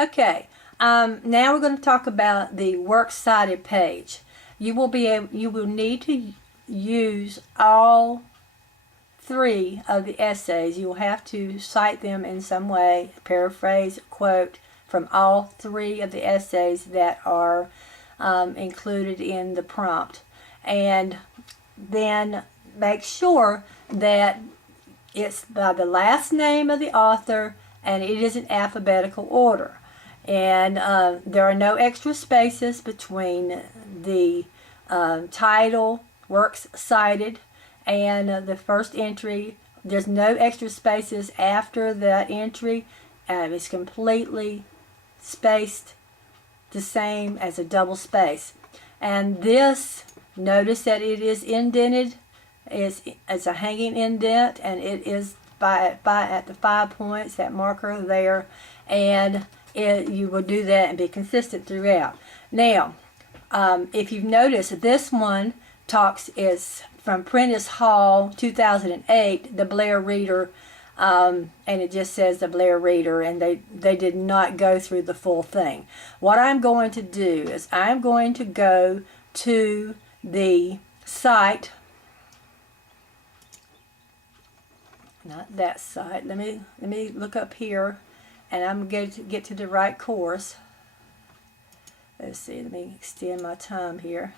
Okay, now we're going to talk about the works cited page. You will need to use all three of the essays. You'll have to cite them in some way, paraphrase, quote from all three of the essays that are included in the prompt. And then make sure that it's by the last name of the author and it is in alphabetical order. And there are no extra spaces between the title, works cited, and the first entry. There's no extra spaces after that entry. It's completely spaced the same as a double space. And this, notice that it is indented. It's a hanging indent, and it is by at the 5 points, that marker there, and you will do that and be consistent throughout. Now, if you've noticed, this one is from Prentice Hall, 2008, the Blair Reader, and it just says the Blair Reader, and they did not go through the full thing. What I'm going to do is I'm going to go to the site, not that site. Let me look up here, and I'm going to get to the right course. Let's see. Let me extend my time here,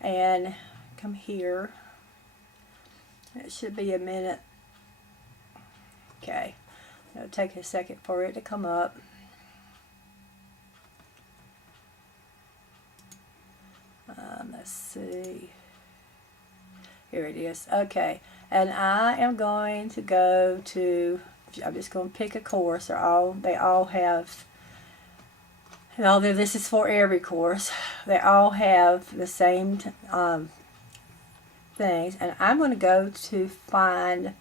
and come here. It should be a minute. Okay, it'll take a second for it to come up. Let's see. Here it is. Okay, and I am going to go to, I'm just going to pick a course. They all have, and although this is for every course, they all have the same things. And I'm going to go to find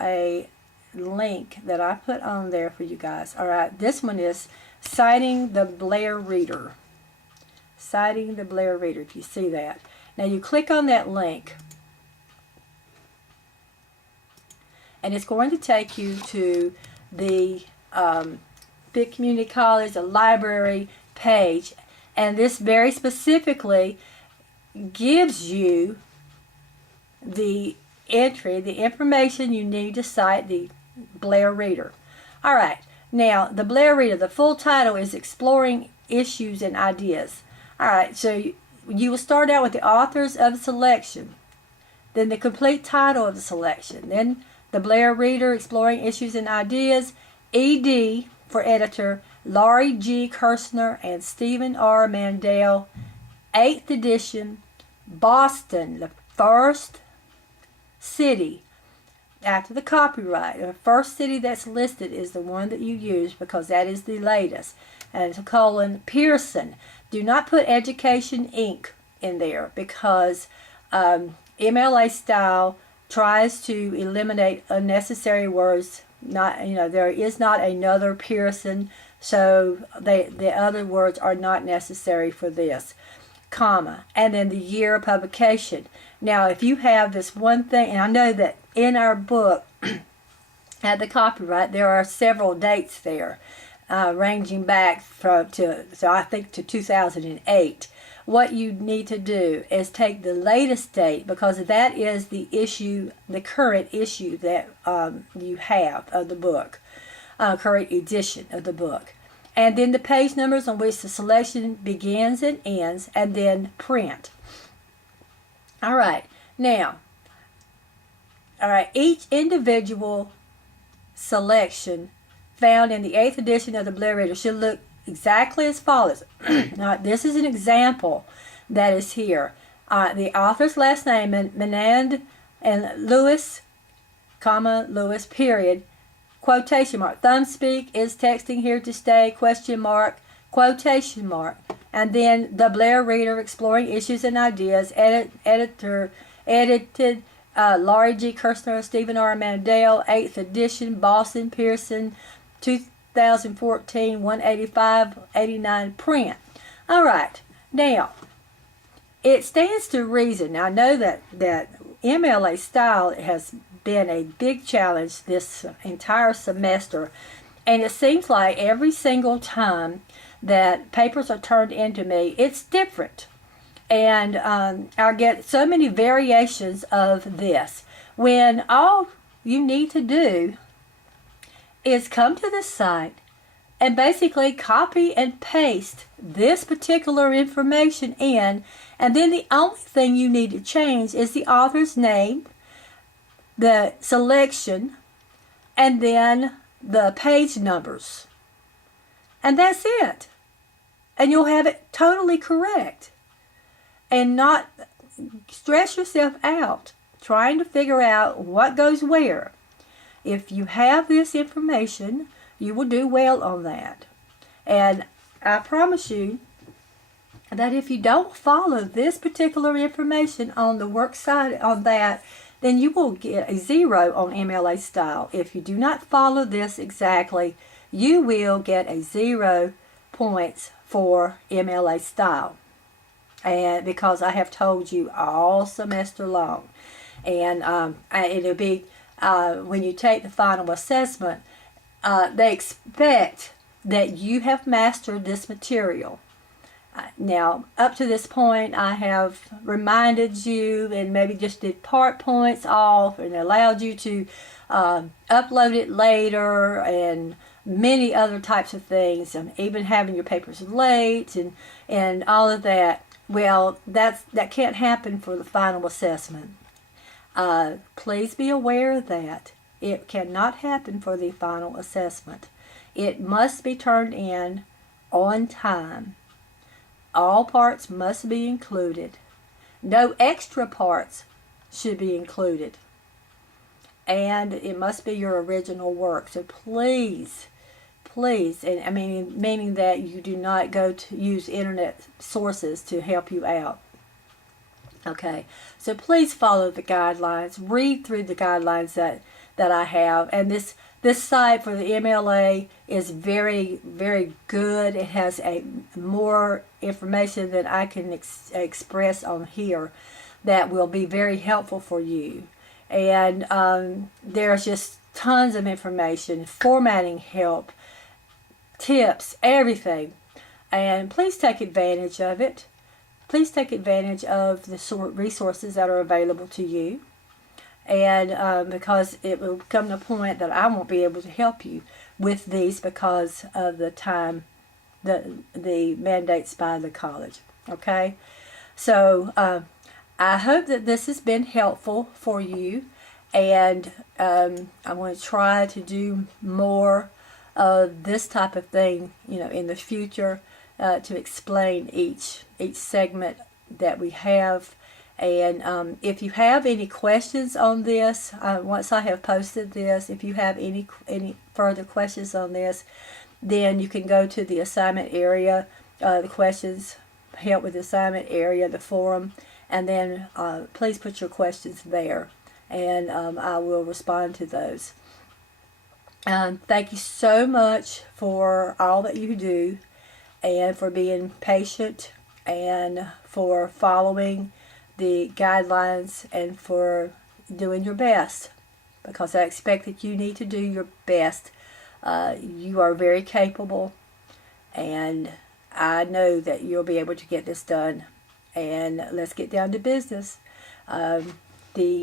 a link that I put on there for you guys. Alright, this one is Citing the Blair Reader. Citing the Blair Reader, if you see that. Now you click on that link, and it's going to take you to the Big Community College, the library page, and this very specifically gives you the entry, the information you need to cite the Blair Reader. Alright, now the Blair Reader, the full title is Exploring Issues and Ideas. Alright, so you will start out with the authors of the selection, then the complete title of the selection, then the Blair Reader, Exploring Issues and Ideas, ED for editor, Laurie G. Kirshner and Stephen R. Mandel, 8th edition, Boston, the first city after the copyright. The first city that's listed is the one that you use because that is the latest. And it's a colon, Pearson. Do not put Education Inc. in there because MLA style tries to eliminate unnecessary words. There is not another Pearson, so the other words are not necessary for this. Comma, and then the year of publication. Now, if you have this one thing, and I know that in our book at the copyright there are several dates there, ranging back so I think to 2008. What you need to do is take the latest date, because that is the issue, the current issue that you have of the book, current edition of the book. And then the page numbers on which the selection begins and ends, and then print. Alright, now, each individual selection found in the 8th edition of the Blair Reader should look exactly as follows. Now, this is an example that is here. The author's last name, Menand and Lewis, comma, Lewis, period, quotation mark. Thumbspeak is texting here to stay, question mark, quotation mark. And then the Blair Reader, Exploring Issues and Ideas, edited Laurie G. Kirshner, Stephen R. Mandel, 8th edition, Boston, Pearson, 2014, 185, 89 print. Alright, now, it stands to reason. Now, I know that MLA style has been a big challenge this entire semester, And it seems like every single time that papers are turned into me, it's different. And I get so many variations of this, when all you need to do is come to this site and basically copy and paste this particular information in, and then the only thing you need to change is the author's name, the selection, and then the page numbers. And that's it. And you'll have it totally correct. And not stress yourself out trying to figure out what goes where. If you have this information, you will do well on that. And I promise you that if you don't follow this particular information on the work side on that, then you will get a 0 on MLA style. If you do not follow this exactly, you will get a 0 points for MLA style. And because I have told you all semester long. And it'll be when you take the final assessment, they expect that you have mastered this material. Now, up to this point, I have reminded you and maybe just did part points off and allowed you to upload it later and many other types of things, and even having your papers late and all of that. Well, that can't happen for the final assessment. Please be aware of that. It cannot happen for the final assessment. It must be turned in on time. All parts must be included. No extra parts should be included. And it must be your original work. So please, and I mean, meaning that you do not go to use internet sources to help you out. Okay, so please follow the guidelines. Read through the guidelines that I have. And this site for the MLA is very, very good. It has more information than I can express on here that will be very helpful for you. And there's just tons of information, formatting help, tips, everything. And please take advantage of it. Please take advantage of the resources that are available to you. And because it will come to a point that I won't be able to help you with these because of the time, the mandates by the college. Okay? So I hope that this has been helpful for you. And I want to try to do more of this type of thing, in the future, to explain each segment that we have. And if you have any questions on this, once I have posted this, if you have any further questions on this, then you can go to the assignment area, the questions, help with the assignment area, the forum, and then please put your questions there, and I will respond to those. Thank you so much for all that you do, and for being patient, and for following the guidelines, and for doing your best, because I expect that you need to do your best. You are very capable, and I know that you'll be able to get this done. And let's get down to business. This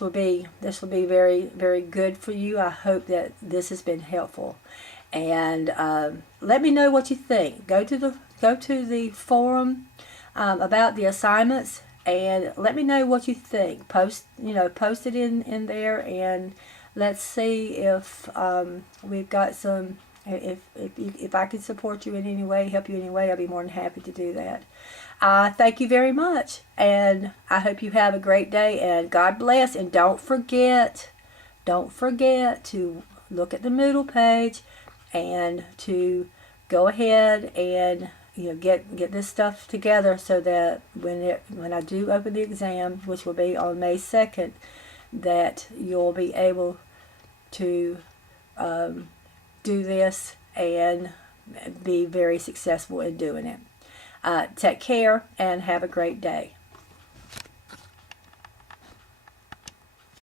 will be very, very good for you. I hope that this has been helpful. And let me know what you think. Go to the forum about the assignments, and let me know what you think. Post it in there, and let's see if we've got some. If I can support you in any way, help you in any way, I'll be more than happy to do that. Thank you very much, and I hope you have a great day, and God bless. And don't forget to look at the Moodle page, and to go ahead and get this stuff together, so that when I do open the exam, which will be on May 2nd, that you'll be able to do this and be very successful in doing it. Take care and have a great day.